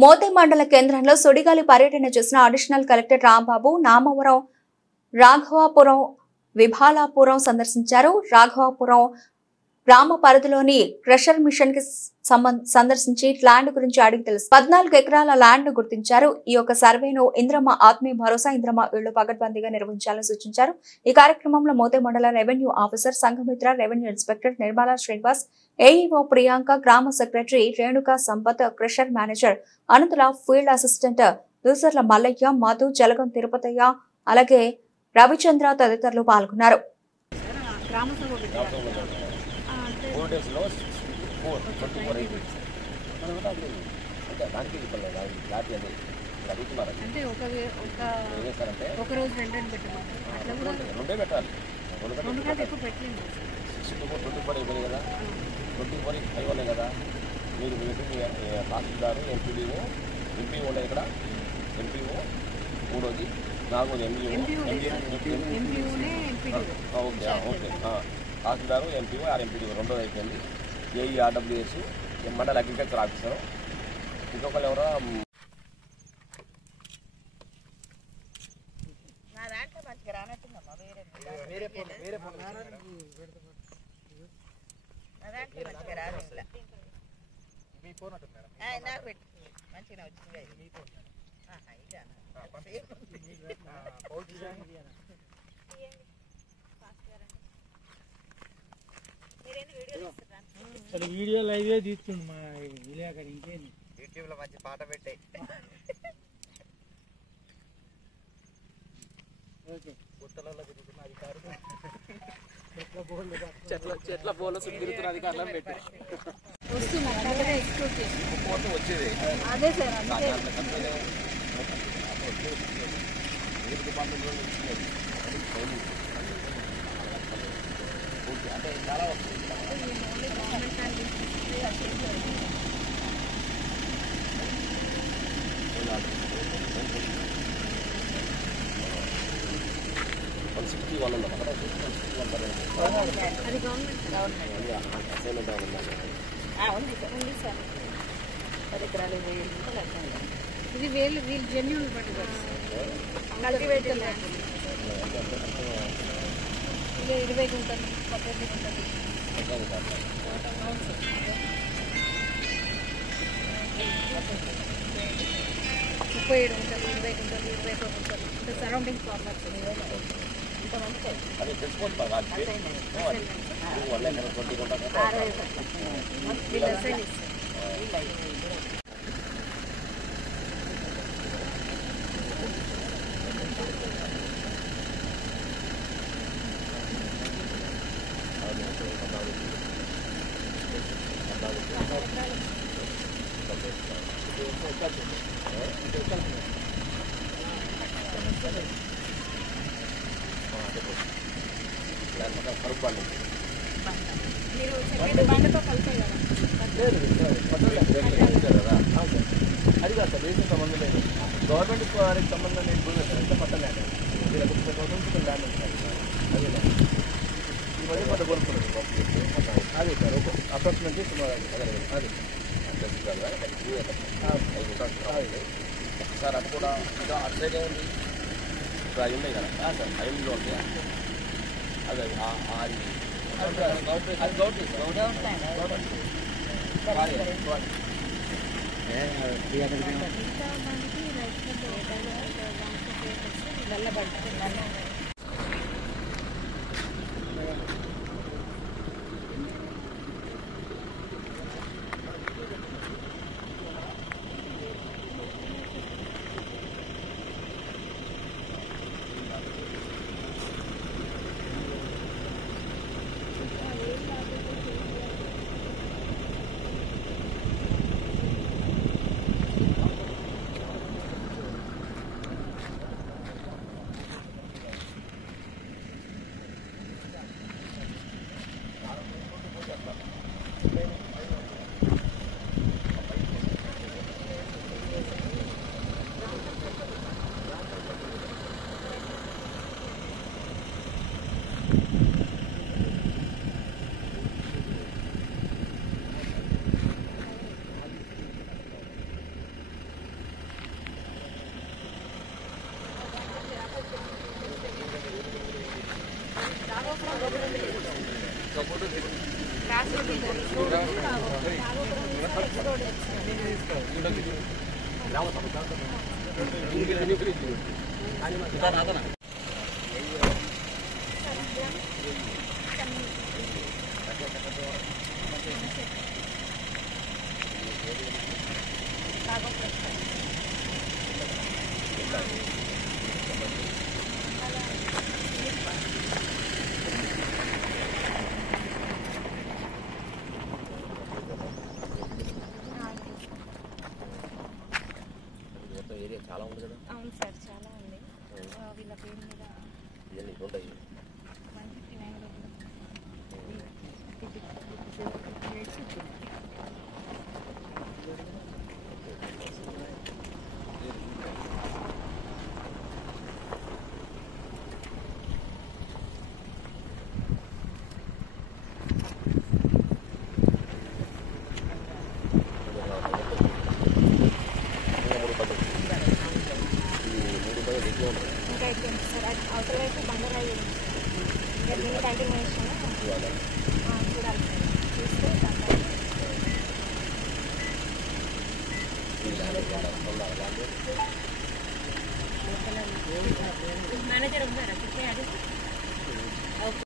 మోతే మండల కేంద్రంలో సుడిగాలి పర్యటన చేసిన అడిషనల్ కలెక్టర్ రాంబాబు నామవరం రాఘవాపురం విభాలాపురం సందర్శించారు. రాఘవాపురం గ్రామ పరిధిలోని క్రషర్ మిషన్ కి సందర్శించి ల్యాండ్ గురించి అడిగి తెలుసు. 14 ఎకరాల ల్యాండ్ ను గుర్తించారు. ఈ యొక్క సర్వేను ఇంద్రమ్మ ఆత్మీయ భరోసా ఇంద్రమ్మ ఇళ్లు పగడ్బందీగా నిర్వహించాలని సూచించారు. ఈ కార్యక్రమంలో మోతే మండల revenue officer Sanghamitra, revenue inspector Nirmala Srinivas, AEO Priyanka, గ్రామ secretary Renuka Sampath, crusher manager Ananthala, field assistant Dusarla Mallayya, Madhu, Jalagam Tirupathaiah, అలాగే రవిచంద్ర తదితరులు పాల్గొన్నారు. మీరు తహసీల్దారు, ఎంపీడీఓ, ఎంపీఓ ఉన్నాయి ఇక్కడ, ఎంపీఓ మూడోది, నాలుగోది ఓకే ఓకే తహసీల్దారు, ఎంపీఓ, ఆర్ఎంపీడీఓ రెండోది అయిపోయింది. ఏఈ ఆర్డబ్ల్యూఎస్, మండల అగ్రికల్చర్ ఆఫీసరు, ఇంకొకరు ఎవరో వీడియో లైవే తీస్తుంది మా విలేకరు. ఇంకేంది యూట్యూబ్ లో మంచి పాట పెట్టాయి. పుట్టలలో తిరుగుతున్న అధికారులు, చెట్ల బోర్లు తిరుగుతున్న అధికారులను పెట్టి వచ్చేది అదే సార్. అంటే చాలా వస్తుంది. ఇది వీళ్ళు జెన్యూన్ పట్టుకోవచ్చు. కల్టివేటర్ 20 గుంటలు, 18 గుంటలు, 37 గుంటలు, 20 గుంటలు, 21 గుంటలు, అంటే సరౌండింగ్ ఫార్మర్స్ బండతో కలిపే కదా. అది కాదు సార్, దేశం సంబంధం లేదు. గవర్నమెంట్ వారికి సంబంధం లేదు. ఎంత పట్టలేదు ల్యాండ్ అదే ఈ మధ్య కొంత కొనుక్కున్నారు. అదే సార్, ఒక అప్రాక్సిమేట్లీ సుమారు అదే సార్. అది కూడా ఇంకా అటు సైడ్ ఏముంది, ఇప్పుడు అవి ఉన్నాయి కదా సార్, అవి ఉంటాయి. అదే క్రాస్ రోడ్ ఏరియా చాలా ఉంది కదా. అవును సార్, చాలా ఉంది. వీళ్ళ పేరు మీద ఇవన్నీ ఉంటాయి. 159 ఇంకా అయిపోయింది సార్. అది అవతల వైపు బండరాయి ఉంది. ఇంకా దీని కంటిన్యూషన్ చూడాలి సార్. చూస్తే మేనేజర్ ఉన్నారా?